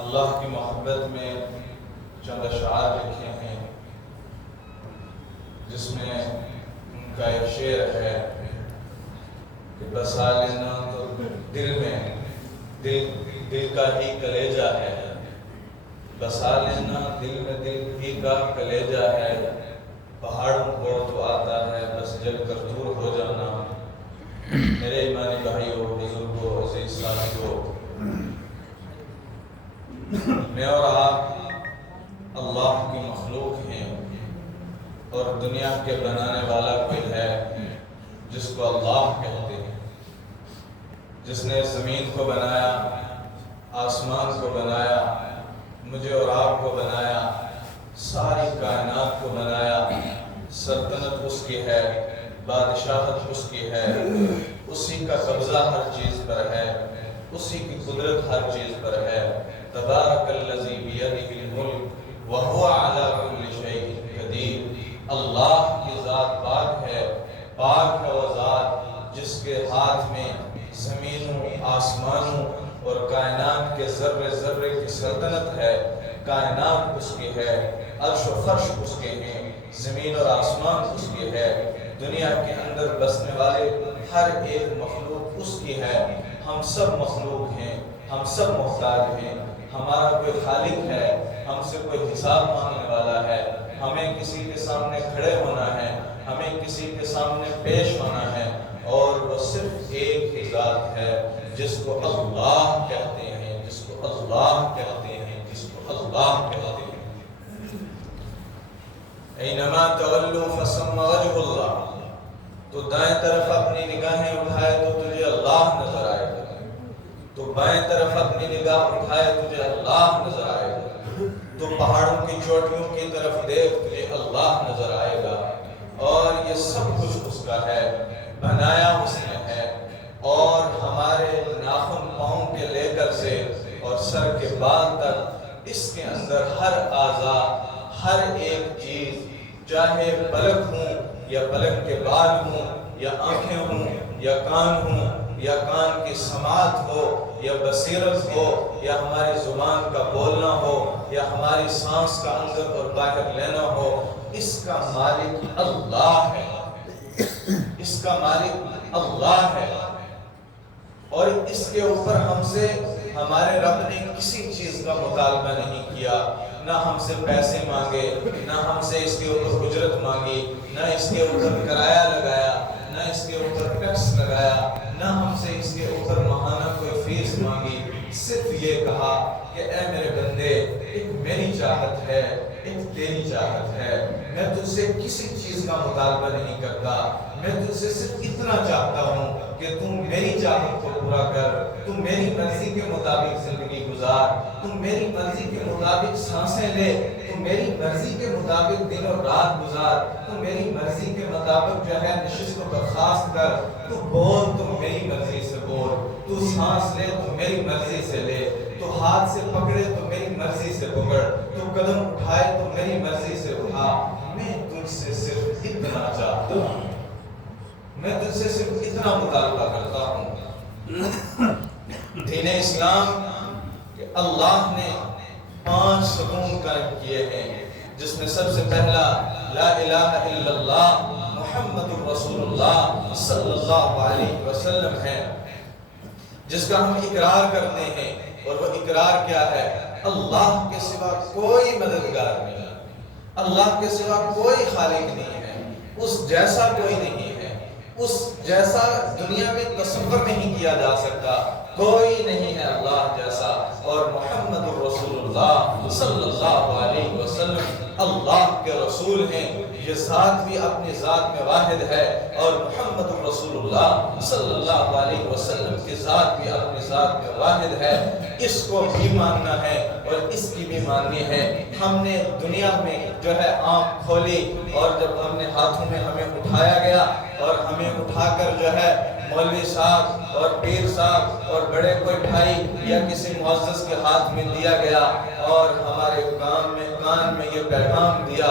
اللہ کی محبت میں چند اشعار لکھے ہیں جس میں ان کا ایک شعر ہے کہ بسا لینا تو دل میں دل کا ہی کلیجہ ہے، بسا لینا دل میں دل ہی کا کلیجہ ہے، پہاڑوں کو تو آتا ہے بس جل کر دور ہو جانا۔ میرے ایمانی بھائیوں، بزرگوں، عزیز ساتھیوں، میں اور آپ اللہ کی مخلوق ہیں اور دنیا کے بنانے والا کوئی ہے جس کو اللہ کہتے ہیں، جس نے زمین کو بنایا، آسمان کو بنایا، مجھے اور آپ کو بنایا، ساری کائنات کو بنایا۔ سلطنت اس کی ہے، بادشاہت اس کی ہے، اسی کا قبضہ ہر چیز پر ہے، اسی کی قدرت ہر چیز پر ہے۔ تبارک الذی بیدہ الملک وہو علی کل شیء قدیر۔ اللہ کی ذات پاک ہے، پاک ہے وہ ذات جس کے ہاتھ میں زمینوں، آسمانوں اور کائنات کے ذرے ذرے کی سلطنت ہے۔ کائنات اس کی ہے، عرش و فرش اس کے ہیں، زمین اور آسمان اس کی ہے، دنیا کے اندر بسنے والے ہر ایک مخلوق اس کی ہے۔ ہم سب مخلوق ہیں، ہم سب محتاج ہیں۔ ہمارا کوئی خالق ہے، ہم سے کوئی حساب مانگنے والا ہے، ہمیں کسی کے سامنے کھڑے ہونا ہے، ہمیں کسی کے سامنے پیش ہونا ہے، اور وہ صرف ایک ہی ذات ہے جس کو اللہ کہتے ہیں، جس کو اللہ کہتے ہیں، جس کو اللہ کہتے ہیں۔ اینما تولوا فثم وجہ اللہ۔ تو دائیں طرف اپنی نگاہیں اٹھائے تو تجھے اللہ نظر آئے گا، تو بائیں طرف اپنی نگاہ اٹھائے تجھے اللہ نظر آئے گا، تو پہاڑوں کی چوٹیوں کی طرف دیکھ تجھے اللہ نظر آئے گا۔ اور یہ سب کچھ اس کا ہے، بنایا اس نے ہے، اور ہمارے ناخن پاؤں کے لے کر سے اور سر کے بال تک اس کے اندر ہر اعضا، ہر ایک چیز، چاہے پلک ہوں یا پلک کے بال ہوں یا آنکھیں ہوں یا کان ہوں یا کان کی سماعت ہو یا بصیرت ہو یا ہماری زبان کا بولنا ہو یا ہماری سانس کا اندر اور باہر لینا ہو، اس کا مالک اللہ ہے، اس کا مالک اللہ ہے۔ اور اس کے اوپر ہم سے ہمارے رب نے کسی چیز کا مطالبہ نہیں کیا، نہ ہم سے پیسے مانگے، نہ ہم سے اس کے اوپر اجرت مانگی، نہ اس کے اوپر کرایہ لگایا، نہ اس کے اوپر ٹیکس لگایا، نہ ہم سے اس کے اوپر ماہانہ کوئی فیس مانگی۔ صرف یہ کہا کہ اے میرے بندے، ایک میری چاہت ہے، ایک تیری چاہت ہے، میں تجھ سے کسی چیز کا مطالبہ نہیں کرتا، میں تجھ سے صرف اتنا چاہتا ہوں کہ تم میری چاہت کو پورا کر، تم میری مرضی کے مطابق زندگی گزار، تم میری مرضی کے مطابق سانسیں لے، تم میری مرضی کے مطابق دن اور رات گزار، تم میری مرضی کے مطابق جو ہے نشست و برخاست کر، تو بول تو میری مرضی سے بول، تو سانس لے تو میری مرضی سے لے، تو ہاتھ سے پکڑے تو میری مرضی سے پکڑ، تو قدم اٹھائے تو میری مرضی سے اٹھا۔ میں تجھ سے صرف اتنا چاہتا ہوں، میں تجھ سے صرف اتنا مطالبہ کرتا ہوں۔ دین اسلام کہ اللہ نے 5 ستون قائم کیے ہیں، جس میں سب سے پہلا لا الہ الا اللہ محمد رسول اللہ صلی اللہ علیہ وسلم ہے، جس کا ہم اقرار کرتے ہیں۔ اور وہ اقرار کیا ہے؟ اللہ کے سوا کوئی مددگار نہیں، اللہ کے سوا کوئی خالق نہیں ہے، اس جیسا کوئی نہیں ہے، اس جیسا دنیا میں تصور نہیں کیا جا سکتا، کوئی نہیں ہے اللہ جیسا۔ اور محمد رسول اللہ صلی اللہ علیہ وسلم اللہ کے رسول ہیں، یہ ذات بھی اپنی ذات میں واحد ہے، اور محمد رسول اللہ صلی اللہ علیہ وسلم کی ذات بھی اپنی ذات میں واحد ہے۔ اس کو بھی ماننا ہے اور اس کی بھی ماننی ہے۔ ہم نے دنیا میں جو ہے آنکھ کھولی، اور جب ہم نے ہاتھوں میں ہمیں اٹھایا گیا اور ہمیں اٹھا کر جو ہے مولوی صاحب اور پیر صاحب اور بڑے کوئی بھائی یا کسی معزز کے ہاتھ میں دیا گیا اور ہمارے کان میں یہ پیغام دیا،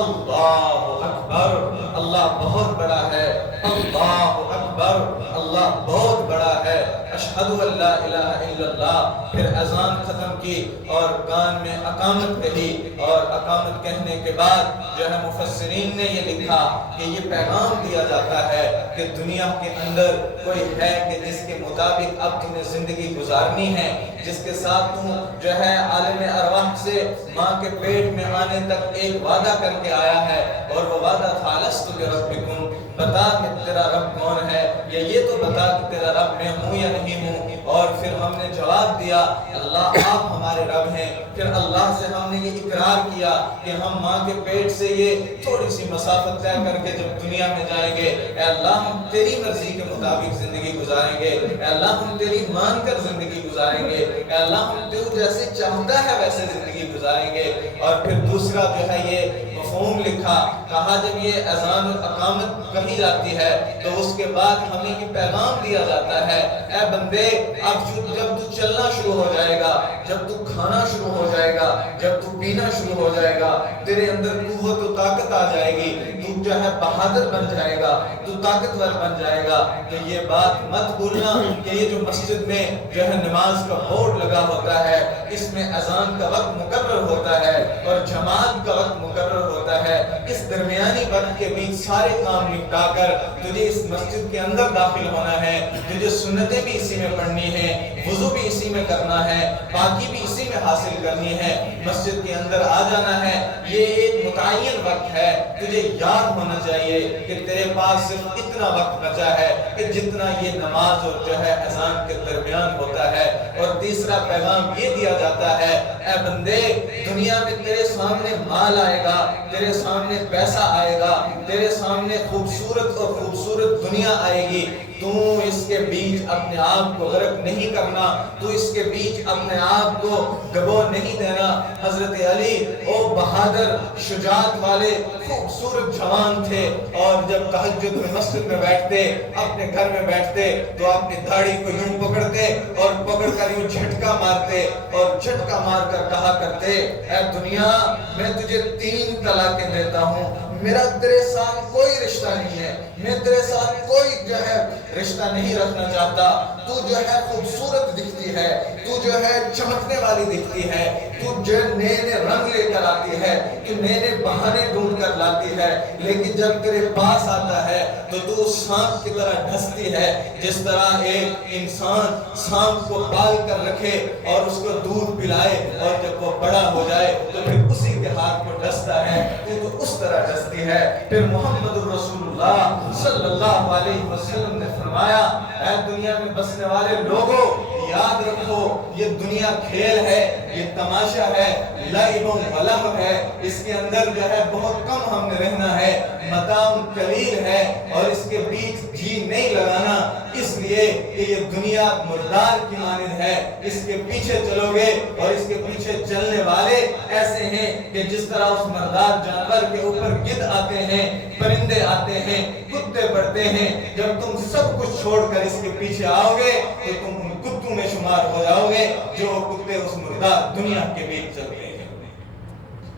اللہ اکبر، اللہ بہت بڑا ہے، اللہ اکبر، اللہ بہت بڑا ہے، اشہد ان لا الہ الا اللہ، پھر اذان ختم کی اور کان میں اقامت کہی، اور اقامت کہنے کے بعد جو ہے مفسرین نے یہ لکھا کہ یہ پیغام دیا جاتا ہے کہ دنیا کے اندر کوئی ہے کہ جس کے مطابق اب تمہیں زندگی گزارنی ہے، جس کے ساتھ تم جو ہے عالم ارواح سے ماں کے پیٹ میں آنے تک ایک وعدہ کر کے آیا ہے، اور وہ وعدہ تھا لست بربکم، بتا کہ تیرا رب کون ہے، یا یہ تو بتا کہ تیرا رب میں ہوں یا نہیں ہوں۔ اور پھر ہم نے جواب دیا اللہ آپ ہمارے رب ہیں۔ پھر اللہ سے ہم نے یہ اقرار کیا کہ ہم ماں کے پیٹ سے یہ تھوڑی سی مسافت طے کر کے جب دنیا میں جائیں گے، اے اللہ ہم تیری مرضی کے مطابق زندگی گزاریں گے، اے اللہ ہم تیری مان کر زندگی گزاریں گے، اے اللہ ہم تو جیسے چاہتا ہے ویسے زندگی گزاریں گے۔ اور پھر دوسرا جو ہے یہ مفہوم لکھا، کہا جب یہ اذان اور اقامت کہی جاتی ہے تو اس کے بعد ہمیں یہ پیغام دیا جاتا ہے، اے بندے اب جب تو چلنا شروع ہو جائے گا، جب تو کھانا شروع ہو جائے گا، جب تو پینا شروع ہو جائے گا، تیرے اندر قوت و طاقت آ جائے گی، تو جو ہے بہادر بن جائے گا، تو طاقتور بن جائے گا، تو یہ بات مت بھولنا کہ یہ جو مسجد میں جو ہے نماز کا بورڈ لگا ہوتا ہے، اس میں اذان کا وقت مقرر ہوتا ہے اور جماعت کا وقت مقرر ہوتا ہے، اس درمیانی وقت کے بیچ سارے کام نپٹا کر تجھے اس مسجد کے اندر داخل ہونا ہے، تجھے سنتیں بھی اسی میں پڑھنی ہے، وضو بھی اسی میں کرنا ہے، پاکی بھی اسی میں حاصل کرنی ہے، مسجد کے اندر آ جانا ہے، یہ ایک متعین وقت ہے، تجھے یاد ہونا چاہیے کہ تیرے پاس صرف اتنا وقت بچا ہے کہ جتنا یہ نماز اور جو ہے اذان کے درمیان ہوتا ہے۔ اور تیسرا پیغام یہ دیا جاتا ہے، اے بندے دنیا میں تیرے سامنے مال آئے گا، تیرے سامنے پیسہ آئے گا، تیرے سامنے خوبصورت اور خوبصورت دنیا آئے گی، تو اس کے بیچ اپنے آپ کو غرق نہیں کرنا، تو اس کے بیچ اپنے آپ کو گبو نہیں دینا۔ حضرت علی وہ بہادر شجاعت والے خوبصورت جوان تھے، اور جب تہجد میں مسجد میں بیٹھتے، اپنے گھر میں بیٹھتے تو اپنی داڑھی کو یوں پکڑتے اور پکڑ کر یوں جھٹکا مارتے، اور جھٹکا مار کر کہا کرتے، اے دنیا میں تجھے 3 طلاقیں دیتا ہوں، میرا تیرے ساتھ کوئی رشتہ نہیں ہے، میں تیرے ساتھ کوئی جو ہے رشتہ نہیں رکھنا چاہتا، تو جو ہے خوبصورت دکھتی ہے، تو جو ہے چمکنے والی دکھتی ہے، تو جو نئے نئے رنگ لے کر آتی ہے، تو نئے نئے بہانے ڈھونڈ کر لاتی ہے، لیکن جب تیرے پاس آتا ہے تو سانپ کی طرح ڈھستی ہے، جس طرح ایک انسان سانپ کو پال کر رکھے اور اس کو دودھ پلائے، اور جب وہ بڑا ہو جائے تو پھر اسی کے ہاتھ کو ڈستا ہے، تو اس طرح ڈستی ہے۔ پھر محمد رسول اللہ صلی اللہ علیہ وسلم نے فرمایا، اے دنیا میں بسنے والے لوگوں یاد رکھو یہ دنیا کھیل ہے، یہ تماشا ہے، لعب و لہو ہے، اس کے اندر جو ہے بہت کم ہم نے رہنا ہے، متاع قلیل ہے، اور اس کے بیچ جی نہیں لگانا، اس لیے کہ یہ دنیا مردار کی مانند ہے، اس کے پیچھے چلو گے اور اس کے پیچھے چلنے والے ایسے ہیں کہ جس طرح اس مردار جانور کے اوپر گدھ آتے ہیں، پرندے آتے ہیں، کتے پڑتے ہیں، جب تم سب کچھ چھوڑ کر اس کے پیچھے آؤ گے تو تم ان کتوں میں شمار ہو جاؤ گے جو کتے اس مردار دنیا کے بیچ چلتے ہیں۔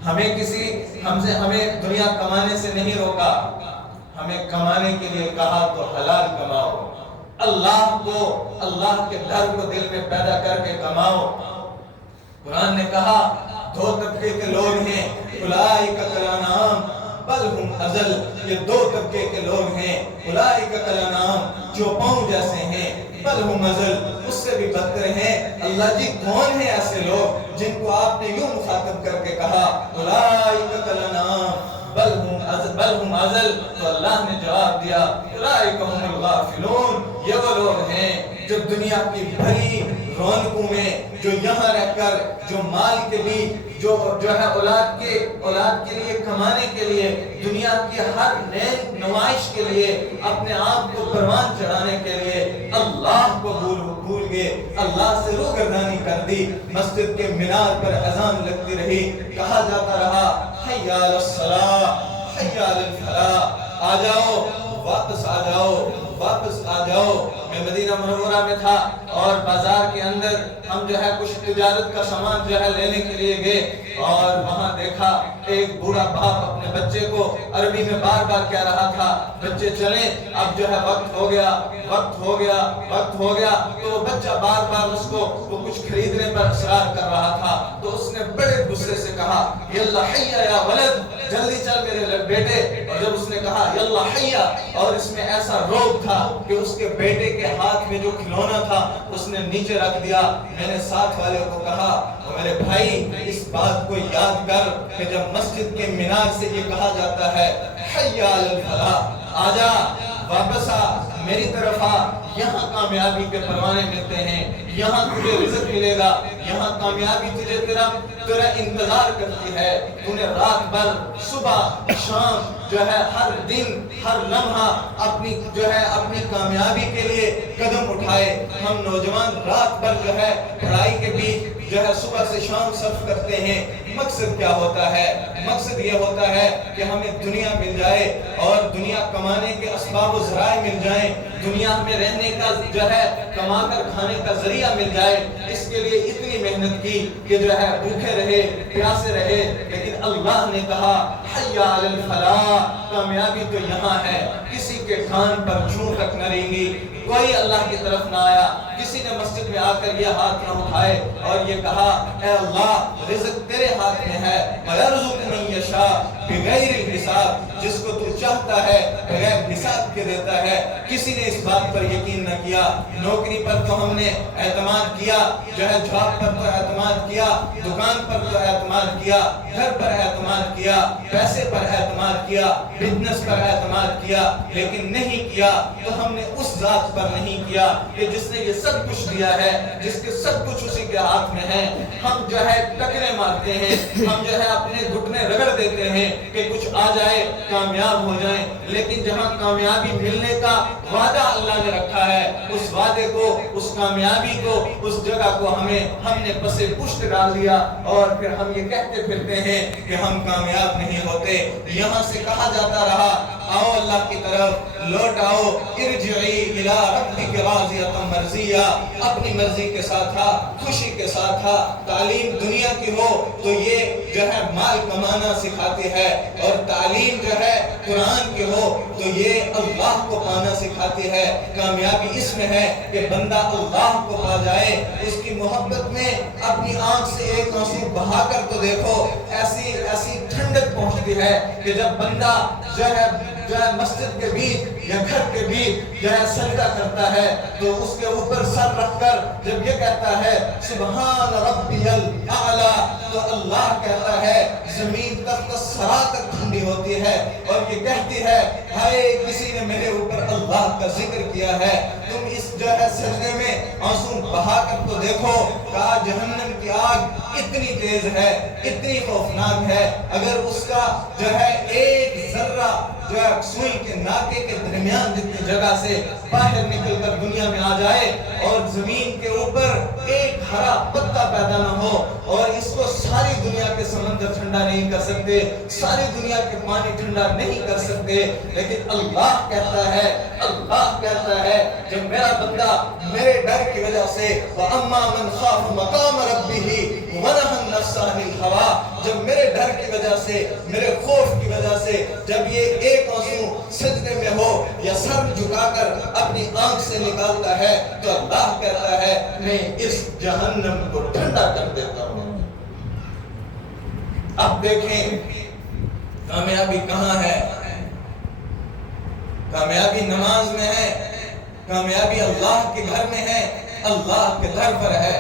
ہمیں دنیا کمانے سے نہیں روکا، ہمیں کمانے کے لیے کہا تو حلال کماؤ، اللہ کے ڈر کو دل میں پیدا کر کے کماؤ۔ قرآن نے کہا 2 طبقے کے لوگ ہیں، اولئک کالانعام بل ہم اضل، یہ 2 طبقے کے لوگ ہیں، اولئک کالانعام جو پاؤں جیسے ہیں، بل ہم اضل اس سے بھی بدتر ہیں۔ اللہ جی کون ہیں ایسے لوگ جن کو آپ نے یوں مخاطب کر کے کہا اولئک کالانعام بل ہم اضل؟ تو اللہ نے جواب دیا اولئک ہم الغافلون، یہ وہ لوگ ہیں جو دنیا کی بھری رونقوں میں، جو یہاں رہ کر جو مال کے لیے جو ہے اولاد کے لیے کمانے کے لیے، دنیا کی ہر نئے نمائش کے لیے، اپنے آپ کو پروان چڑھانے کے لیے اللہ کو بھول گئے، اللہ سے روگردانی کر دی۔ مسجد کے مینار پر اذان لگتی رہی، کہا جاتا رہا حی علی الصلاۃ حی علی الفلاح، آ جاؤ واپس آ جاؤ واپس آ جاؤ۔ میں مدینہ منورہ میں تھا اور بازار کے اندر ہم جو ہے کچھ تجارت کا سامان جو ہے لینے کے لیے گئے اور وہاں دیکھا ایک بوڑھا باپ اپنے بچے کو عربی میں بار بار کہہ رہا تھا بچے چلیں، اب جو ہے وقت ہو گیا، وقت ہو گیا، وقت ہو گیا۔ تو وہ بچہ بار بار اس کو وہ کچھ خریدنے پر اصرار کر رہا تھا، تو اس نے بڑے غصے سے کہا یلا حیا یا ولد، جلدی چل میرے بیٹے۔ اور جب اس نے کہا یلا حیا، اور اس میں ایسا روب تھا کہ اس کے بیٹے کے ہاتھ میں جو کھلونا تھا اس نے نیچے رکھ دیا۔ میں نے ساتھ والے کو کہا میرے بھائی اس بات کو یاد کر کہ جب مسجد کے مینار سے یہ کہا جاتا ہے حیا علی الفلاح، آجا واپس آ، میری طرف آ، یہاں کامیابی کے پروانے ملتے ہیں، یہاں تجھے رزق ملے گا، یہاں کامیابی تجھے تیرا انتظار کرتی ہے۔ تو نے رات بھر صبح شام جو ہے ہر دن ہر لمحہ اپنی کامیابی کے لیے قدم اٹھائے۔ ہم نوجوان رات بھر جو ہے پڑھائی کے بیچ جو ہے صبح سے شام صرف کرتے ہیں۔ مقصد کیا ہوتا ہے؟ مقصد یہ ہوتا ہے کہ ہمیں دنیا مل جائے اور دنیا کمانے کے اسباب و ذرائع مل جائیں، دنیا ہمیں رہنے کا جو ہے کما کر کھانے کا ذریعہ مل جائے۔ اس کے لیے اتنی محنت کی کہ جو ہے بھوکے رہے، پیاسے رہے، لیکن اللہ نے کہا حیا علی الفلاح، کامیابی تو یہاں ہے۔ کسی کے کان پر جوں تک نہ رینگی، کوئی اللہ کی طرف نہ آیا، کسی نے مسجد میں آ کر یہ ہاتھ نہ اٹھائے اور یہ کہا اے اللہ رزق تیرے ہاتھ میں ہے، وَيَرْزُقُ مَن يَشَاءُ بِغَيْرِ الْحِسَابِ، جس کو تو چاہتا ہے بغیر حساب کے دیتا ہے۔ کسی نے اس بات پر یقین نہ کیا۔ نوکری پر تو ہم نے اعتماد کیا، جو ہے جاب پر تو اعتماد کیا، دکان پر تو اعتماد کیا، گھر پر اعتماد کیا، پیسے پر اعتماد کیا، بزنس پر اعتماد کیا، لیکن نہیں کیا تو ہم نے اس ذات پر نہیں کیا کہ جس نے یہ سب کچھ دیا ہے، جس کے سب کچھ اسی کے ہاتھ میں ہے۔ ہم جو ہے ٹکرے مارتے ہیں، ہم جو ہے اپنے گھٹنے رگڑ دیتے ہیں کہ کچھ آ جائے کامیاب ہو جائیں، لیکن جہاں کامیابی ملنے کا وعدہ اللہ نے رکھا ہے، اس وعدے کو، اس کامیابی کو، اس جگہ کو ہم نے پسے پشت ڈال دیا اور پھر ہم یہ کہتے پھرتے ہیں کہ ہم کامیاب نہیں ہوتے۔ یہاں سے کہا جاتا رہا آؤ اللہ کی طرف لوٹ آؤ، ارجعی الی ربک راضیۃ مرضیہ، اپنی مرضی کے ساتھ آ، خوشی کے ساتھ آ۔ تعلیم دنیا کی ہو تو یہ جو ہے مال کمانا سکھاتی ہے، اور تعلیم جو ہے قرآن کی ہو تو یہ اللہ کو پانا سکھاتی ہے۔ کامیابی اس میں ہے کہ بندہ اللہ کو پا جائے، اس کی محبت میں اپنی آنکھ سے ایک آنسو بہا کر تو دیکھو، ایسی ٹھنڈک پہنچتی ہے کہ جب بندہ جو ہے مسجد کے بیچ یا گھر کے بیچ جو ہے سجدہ کرتا ہے تو اس کے اوپر سر رکھ کر جب یہ کہتا ہے سبحان ربی الاعلی، تو اللہ کہتا ہے زمین تحت الثری تک ٹھنڈی ہوتی ہے اور یہ کہتی ہے ہائے کسی نے میرے اوپر اللہ کا ذکر کیا ہے۔ تم اس جو ہے سجدے میں آنسو بہا کر تو دیکھو، کہا جہنم کی آگ اتنی تیز ہے، اتنی خوفناک ہے، اگر اس کا جو ہے ایک ذرہ جو ہے سوئی کے ناکے کے درمیان جتنی جگہ سے باہر نکل کر دنیا میں آ جائے اور زمین کے اوپر ایک ہرا پتا پیدا نہ ہو، اور اس کو ساری دنیا کے سمندر ٹھنڈا نہیں کر سکتے، ساری دنیا کے پانی ٹھنڈا نہیں کر سکتے، لیکن اللہ کہتا ہے جب میرا بندہ میرے ڈر کی وجہ سے وَأَمَّا مَنْ خَافَ مَقَامَ رَبِّهِ وَنَهَى النَّفْسَ عَنِ الْهَوَىٰ، جب میرے ڈر کی وجہ سے، میرے خوف کی وجہ سے جب یہ ایک آنسو سجدے میں ہو یا سر جھکا کر اپنی آنکھ سے نکالتا ہے تو اللہ کہتا ہے میں اس جہنم کو ٹھنڈا کر دیتا ہوں۔ اب دیکھیں کامیابی کہاں ہے؟ کامیابی نماز میں ہے، کامیابی اللہ کے گھر میں ہے، اللہ کے در پر ہے۔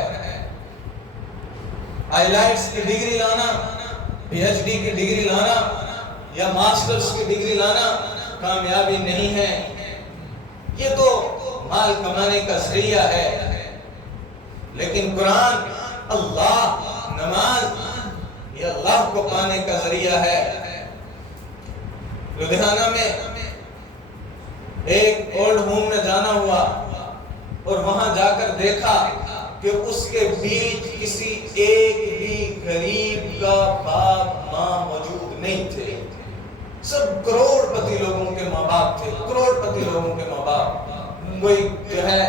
آئیلائٹس کی ڈگری لانا، پی ایچ ڈی کی ڈگری لانا یا ماسٹرز کی ڈگری لانا کامیابی نہیں ہے، یہ تو مال کمانے کا ذریعہ ہے، لیکن قرآن، اللہ، نماز یہ اللہ کو پانے کا ذریعہ ہے۔ لدھیانہ میں ایک اولڈ ہوم میں جانا ہوا اور وہاں جا کر دیکھا کہ اس کے بیچ کسی ایک بھی غریب کا باپ ماں موجود نہیں تھے، سب کروڑ پتی لوگوں کے ماں باپ تھے، کروڑ پتی لوگوں کے ماں باپ۔ کوئی جو ہے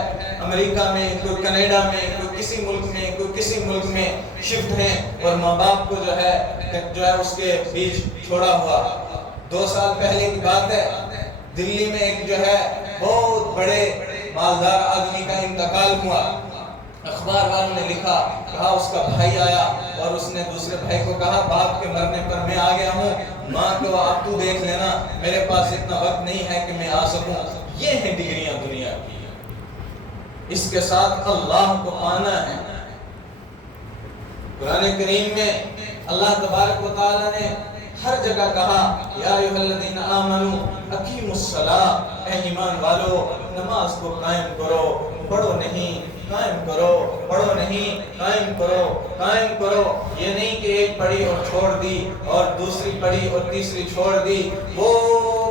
امریکہ میں، کوئی کینیڈا میں، کوئی کسی ملک میں، کوئی کسی ملک میں شفٹ ہیں اور ماں باپ کو جو ہے اس کے بیچ چھوڑا ہوا۔ 2 سال پہلے کی بات ہے، دلی میں ایک جو ہے بہت بڑے مالدار آدمی کا انتقال ہوا۔ اخبار والوں نے لکھا، کہا اس کا بھائی آیا اور اس نے دوسرے بھائی کو کہا باپ کے مرنے پر میں آ گیا ہوں، ماں کو آپ تو دیکھ لینا، میرے پاس اتنا وقت نہیں ہے کہ میں آ سکوں۔ یہ ہیں ڈگریاں دنیا کی، اس کے ساتھ اللہ کو پانا ہے۔ قرآن کریم میں اللہ تبارک و تعالیٰ نے ہر جگہ کہا یا ایھا الذین آمنوا اقیموا الصلاۃ، اے ایمان والو نماز کو قائم کرو، پڑھو نہیں قائم کرو، پڑھو نہیں قائم کرو، قائم کرو۔ یہ نہیں کہ ایک پڑھی اور چھوڑ دی اور دوسری پڑھی اور تیسری چھوڑ دی۔ وہ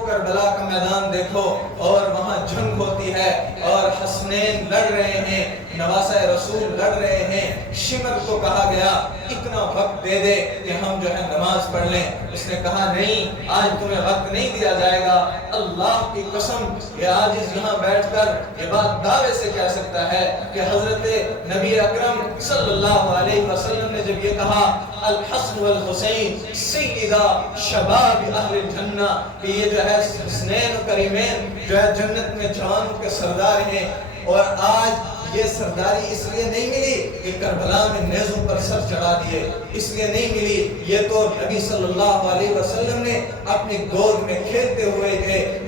کربلا کا میدان دیکھو اور وہاں جنگ ہوتی ہے اور حسنین لڑ رہے ہیں، نواسہ رسول لڑ رہے ہیں۔ شمر کو کہا گیا اتنا وقت دے دے کہ ہم جو ہے نماز پڑھ لیں، اس نے کہا نہیں، آج تمہیں وقت نہیں دیا جائے گا۔ اللہ کی قسم کہ آج اس یہاں بیٹھ کر یہ بات دعوے سے کہہ سکتا ہے کہ حضرت نبی اکرم صلی اللہ علیہ وسلم نے جب یہ کہا الحسن والحسین سیدہ شباب اہل الجنہ، کہ یہ جو ہے حسنین و کریمین جو ہے جنت میں جوانوں کے سردار ہیں، اور آج یہ سرداری اس لیے نہیں ملی کہ کربلا میں نیزوں پر سر چڑھا دیے، اس لیے نہیں ملی، یہ تو نبی صلی اللہ علیہ وسلم نے اپنی گود میں کھیلتے ہوئے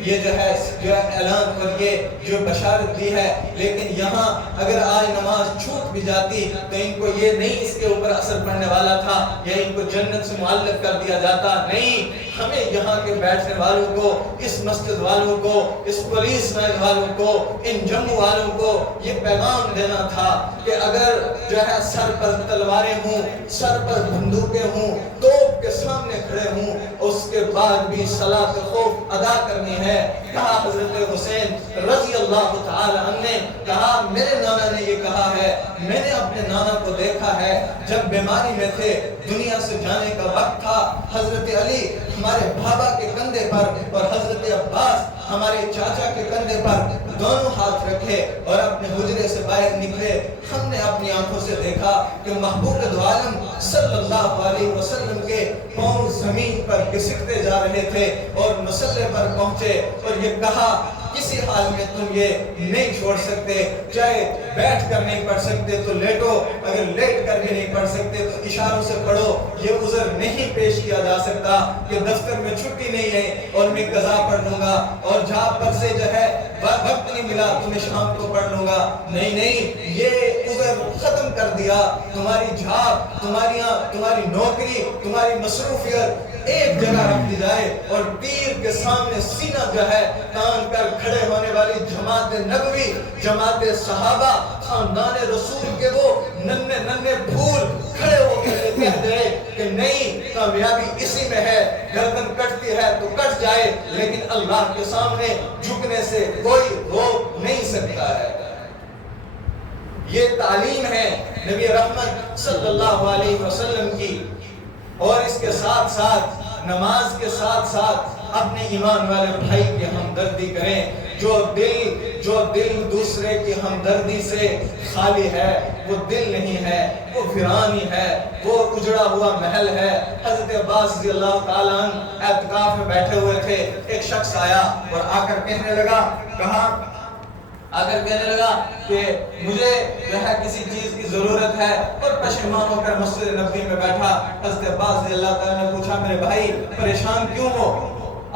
یہ جو ہے اعلان اور یہ جو بشارت دی ہے۔ لیکن یہاں اگر آج نماز چھوٹ بھی جاتی تو ان کو یہ نہیں اس کے اوپر اثر پڑنے والا تھا یا ان کو جنت سے معلق کر دیا جاتا، نہیں، ہمیں یہاں کے بیٹھنے والوں کو، اس مسجد والوں کو، اس پولیس مین والوں کو، ان جموں والوں کو یہ پیغام دینا تھا کہ اگر جو ہے سر پر تلواریں ہوں، سر پر بندوقیں ہوں، توپ کے سامنے کھڑے ہوں، اس کے بعد بھی صلاۃ خوف ادا کرنی ہے۔ کہا حضرت حسین رضی اللہ تعالی عنہ نے کہا میرے نانا نے یہ کہا ہے، میں نے اپنے نانا کو دیکھا ہے جب بیماری میں تھے، دنیا سے جانے کا وقت تھا، حضرت علی ہمارے بابا کے کندھے پر اور حضرت عباس ہمارے چاچا کے کندھے پر دونوں ہاتھ رکھے اور اپنے حجرے سے باہر نکلے۔ ہم نے اپنی آنکھوں سے دیکھا کہ محبوب دو عالم صلی اللہ علیہ وسلم کے پاؤں زمین پر گھسٹتے جا رہے تھے اور مصلے پر پہنچے، اور یہ کہا کسی حال میں تم یہ نہیں چھوڑ سکتے، چاہے بیٹھ کر نہیں پڑھ سکتے تو لیٹو، اگر لیٹ کر بھی نہیں پڑھ سکتے تو اشاروں سے پڑھو۔ یہ عذر نہیں پیش کیا جا سکتا کہ دفتر میں چھٹی نہیں ہے اور میں قضا پڑھ لوں گا اور جہاں پر سے جو ہے وقت نہیں ملا تو میں شام کو پڑھ لوں گا، نہیں نہیں، یہ عذر ختم کر دیا۔ تمہاری جاب، تمہاری نوکری، تمہاری مصروفیت ایک جگہ رکھ دی جائے اور تیر کے سامنے سینہ جو ہے تان کر کھڑے ہونے والی جماعت نبوی، جماعت صحابہ، خاندان رسول کے وہ ننھے ننھے پھول کھڑے ہو کے کہہ دے کہ نہیں، کامیابی اسی میں ہے، گردن کٹتی ہے تو کٹ جائے لیکن اللہ کے سامنے جھکنے سے کوئی روک نہیں سکتا ہے۔ یہ تعلیم ہے نبی رحمت صلی اللہ علیہ وسلم کی، اور اس کے ساتھ ساتھ نماز کے ساتھ ساتھ اپنے ایمان والے بھائی کی ہمدردی کریں۔ جو دل دوسرے کی ہمدردی سے خالی ہے وہ دل نہیں ہے، وہ ویرانی ہے، وہ اجڑا ہوا محل ہے۔ حضرت عباس رضی اللہ تعالیٰ عنہ اعتکاف میں بیٹھے ہوئے تھے، ایک شخص آیا اور آ کر کہنے لگا کہ مجھے جو ہے کسی چیز کی ضرورت ہے، اور پشیمان ہو کر مسجد نبوی میں بیٹھا۔ حضرت عباس رضی اللہ تعالیٰ نے پوچھا میرے بھائی پریشان کیوں ہو؟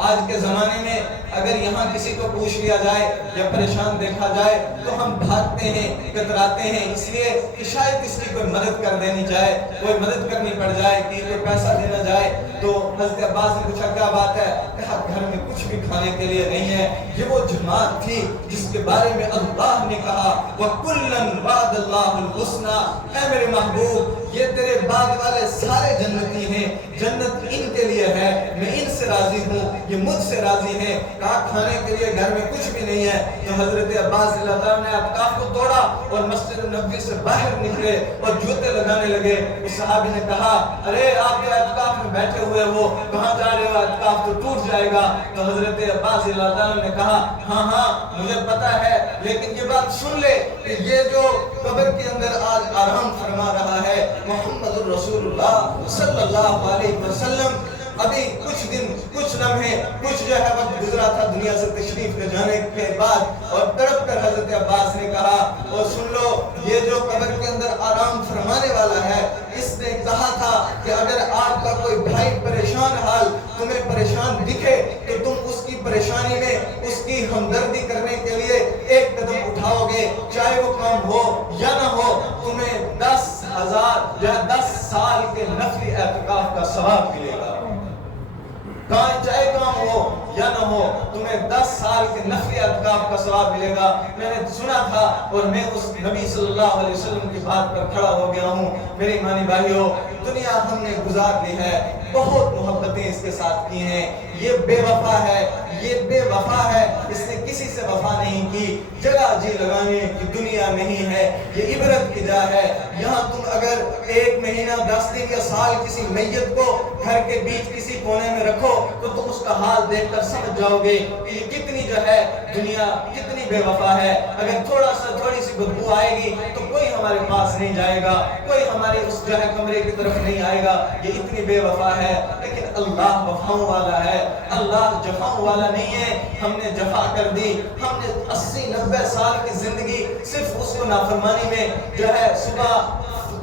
آج کے زمانے میں اگر یہاں کسی کو پوچھ لیا جائے یا پریشان دیکھا جائے تو ہم بھاگتے ہیں، کتراتے ہیں، اس لیے کہ شاید اس کی کوئی مدد کر دینی جائے، کوئی مدد کرنی پڑ جائے، کہ کوئی پیسہ دینا جائے۔ تو حضرت عباس نے پوچھا کیا بات ہے؟ کہا گھر میں کچھ بھی کھانے کے لیے نہیں ہے۔ یہ وہ جماعت تھی جس کے بارے میں اللہ نے کہا وَكُلًّا وَعَدَ اللَّهُ الْحُسْنَى، اے میرے محبوب یہ تیرے بعد والے سارے جنتی ہیں، جنت ان کے لیے ہے، میں ان سے راضی ہوں، یہ مجھ سے راضی ہیں۔ کہا کھانے کے لیے گھر میں کچھ بھی نہیں ہے، تو حضرت عباس رضی اللہ تعالیٰ نے اعتکاف کو توڑا اور مسجد نبوی سے باہر نکلے اور جوتے لگانے لگے۔ اس صحابی نے کہا ارے آپ جو اعتکاف میں بیٹھے ہوئے ہو کہاں جا رہے ہو، اعتکاف تو ٹوٹ جائے گا۔ تو حضرت عباس رضی اللہ تعالیٰ نے کہا ہاں مجھے پتا ہے، لیکن یہ بات سن لے کہ یہ جو قبر کے اندر آج آرام فرما رہا ہے محمد الرسول اللہ صلی اللہ علیہ وسلم، ابھی کچھ دن کچھ لمحے کچھ جو ہے وقت گزرا تھا دنیا سے تشریف لے جانے کے بعد، اور تڑپ کر حضرت عباس نے کہا اور سن لو یہ جو قبر کے اندر آرام فرمانے والا ہے اس نے کہا تھا کہ اگر آپ کا کوئی بھائی پریشان حال تمہیں پریشان دکھے تو تم اس کی پریشانی میں اس کی ہمدردی کرنے کے لیے ایک قدم اٹھاؤ گے، چاہے وہ کام ہو یا نہ ہو، تمہیں 10,000 یا 10 سال کے نفلی اعتکاف کا ثواب ملے گا۔ چاہے کام ہو یا نہ ہو تمہیں 10 سال کے نفلی اعتکاف کا ثواب ملے گا۔ میں نے سنا تھا اور میں اس نبی صلی اللہ علیہ وسلم کی بات پر کھڑا ہو گیا ہوں۔ میرے ایمانی بھائیو، دنیا ہم نے گزار لی ہے، بہت محبتیں اس کے ساتھ کی ہیں، یہ بے وفا ہے، یہ بے وفا ہے، اس نے کسی سے وفا نہیں کی، جگہ جی لگانے کی دنیا نہیں ہے، یہ عبرت کی جا ہے۔ یہاں تم اگر 1 مہینہ 10 دن یا سال کسی میت کو گھر کے بیچ کسی کونے میں رکھو تو تم اس کا حال دیکھ کر سمجھ جاؤ گے کہ یہ کتنی جو ہے دنیا کتنی بے وفا ہے۔ اگر تھوڑی سی بدبو آئے گی تو کوئی ہمارے پاس نہیں جائے گا، کوئی ہمارے اس جو ہے کمرے کی طرف نہیں آئے گا، یہ اتنی بے وفا ہے۔ لیکن اللہ وفاؤں والا ہے، اللہ جفاؤں والا نہیں ہے۔ ہم نے جفا کر دی، ہم نے 80-90 سال کی زندگی صرف اس کو نافرمانی میں جو ہے صبح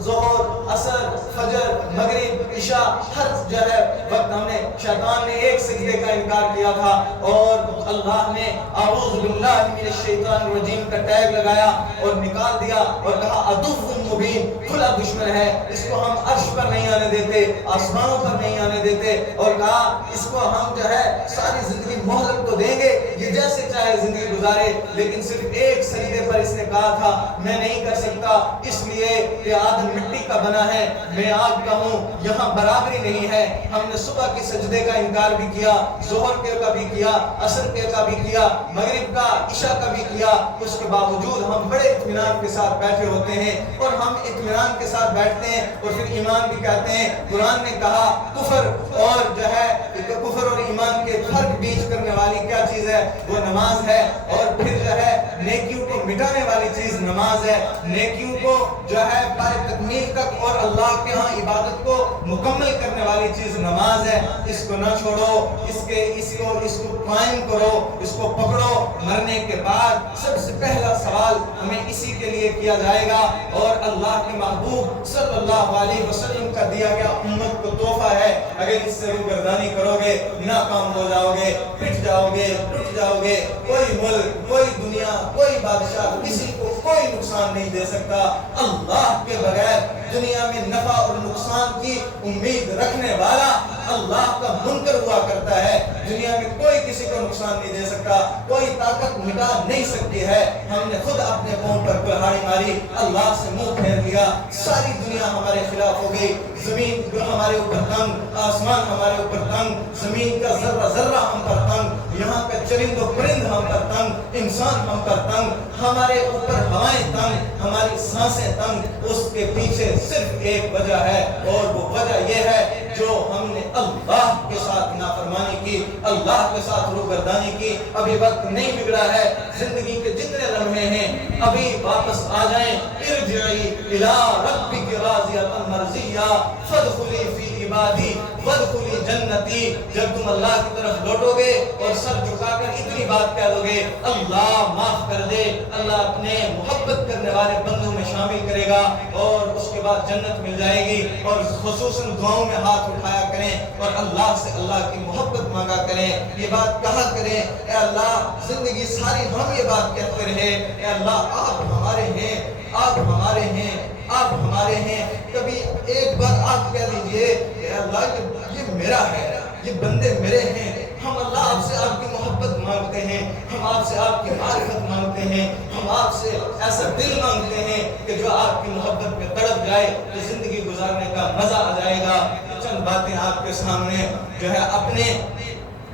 ظہر عصر فجر مغرب عشاء ہر جو ہے وقت ہم نے شیطان نے ایک سجدے کا انکار کیا تھا اور اللہ نے اعوذ باللہ من الشیطان الرجیم کا ٹیگ لگایا اور نکال دیا اور کہا عدو مبین، کھلا دشمن ہے، اس کو ہم عرش پر نہیں آنے دیتے، آسمانوں پر نہیں آنے دیتے، اور کہا اس کو ہم جو ہے ساری زندگی مہلت تو دیں گے، یہ جیسے چاہے زندگی گزارے، لیکن صرف ایک سجدے پر اس نے کہا تھا میں نہیں کر سکتا، اس لیے کہ آدم مٹی کا بنا ہے میں آگ کا ہوں، یہاں برابری نہیں ہے۔ ہم نے صبح کی سجدے کا انکار بھی کیا، ظہر کے کا بھی کیا، عصر کے کا بھی کیا، مغرب کا عشاء کا بھی کیا، اس کے باوجود ہم بڑے اطمینان کے ساتھ بیٹھے ہوتے ہیں، اور ہم اطمینان کے ساتھ بیٹھتے ہیں اور پھر ایمان بھی کہتے ہیں۔ قرآن نے کہا کفر اور جو ہے کفر اور ایمان کے فرق بیچ کرنے والی کیا چیز ہے، وہ نماز ہے، اور پھر جو ہے نیکیوں کو مٹانے والی چیز نماز ہے، نیکیوں کو جو ہے تکمیل تک اور اللہ کے ہاں عبادت کو مکمل کرنے والی چیز نماز ہے۔ اس کو نہ چھوڑو، اس کو قائم کرو، اس کو پکڑو۔ مرنے کے بعد سب سے پہلا سوال ہمیں اسی کے لیے کیا جائے گا، اور اللہ کے محبوب صلی اللہ علیہ وسلم کا دیا گیا امت کو تحفہ ہے۔ اگر اس سے روگردانی کرو گے ناکام ہو جاؤ گے، پٹ جاؤ گے، ٹوٹ جاؤ گے۔ کوئی ملک، کوئی دنیا، کوئی بادشاہ کسی کو کوئی نقصان نہیں دے سکتا، اللہ کے بغیر دنیا میں نفع اور نقصان کی امید رکھنے والا اللہ کا منکر ہوا کرتا ہے۔ دنیا میں کوئی کسی کو نقصان نہیں دے سکتا، کوئی طاقت مٹا نہیں سکتی ہے۔ ہم نے خود اپنے قوم پر کلہاڑی ماری، اللہ سے منہ پھیر لیا، ساری دنیا ہمارے خلاف ہو گئی، زمین ہمارے اوپر تنگ، آسمان ہمارے اوپر تنگ، زمین کا ذرہ ذرہ ہم پر تنگ، یہاں کا چرند و پرند ہم پر تنگ، انسان ہم پر تنگ، ہمارے اوپر ہوائیں تنگ، ہماری سانسیں تنگ۔ اس کے پیچھے صرف ایک وجہ ہے، اور وہ وجہ یہ ہے جو ہم نے اللہ کے ساتھ نافرمانی کی، اللہ کے ساتھ روگردانی کی۔ ابھی وقت نہیں بگڑا ہے، زندگی کے جتنے لمحے ہیں ابھی واپس آ جائیں۔ ارجعی الی ربک راضیۃ مرضیہ فادخلی فی عبادی وادخلی جنتی۔ جب تم اللہ کی طرف لوٹو گے اور سر جھکا کر اتنی بات کہہ دو گے اللہ معاف کر دے، اللہ اپنے محبت کرنے والے بندوں میں شامل کرے گا، اور اس کے بعد جنت مل جائے گی۔ اور خصوصاً دعاؤں میں ہاتھ اٹھایا کریں اور اللہ سے اللہ کی محبت مانگا کریں، یہ بات کہا کریں اے اللہ زندگی ساری ہم یہ بات کہتے رہے اے اللہ آپ ہمارے ہیں، آپ ہمارے ہیں، آپ ہمارے ہیں۔ کبھی ایک بار آپ کہہ دیجئے کہ اللہ یہ میرا ہے، یہ بندے میرے ہیں۔ ہم اللہ آپ سے آپ کی محبت مانگتے ہیں، ہم آپ سے آپ کی معرفت مانگتے ہیں، ہم آپ سے ایسا دل مانگتے ہیں کہ جو آپ کی محبت میں تڑپ جائے تو زندگی گزارنے کا مزہ آ جائے گا۔ چند باتیں آپ کے سامنے جو ہے اپنے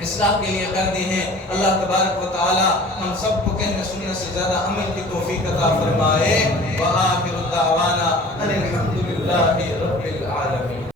اصلاح کے لیے کر دی ہیں۔ اللہ تبارک و تعالی ہم سب کو کہنے سننے سے زیادہ عمل کی توفیق عطا فرمائے۔ وآخر دعوانا ان الحمد للہ رب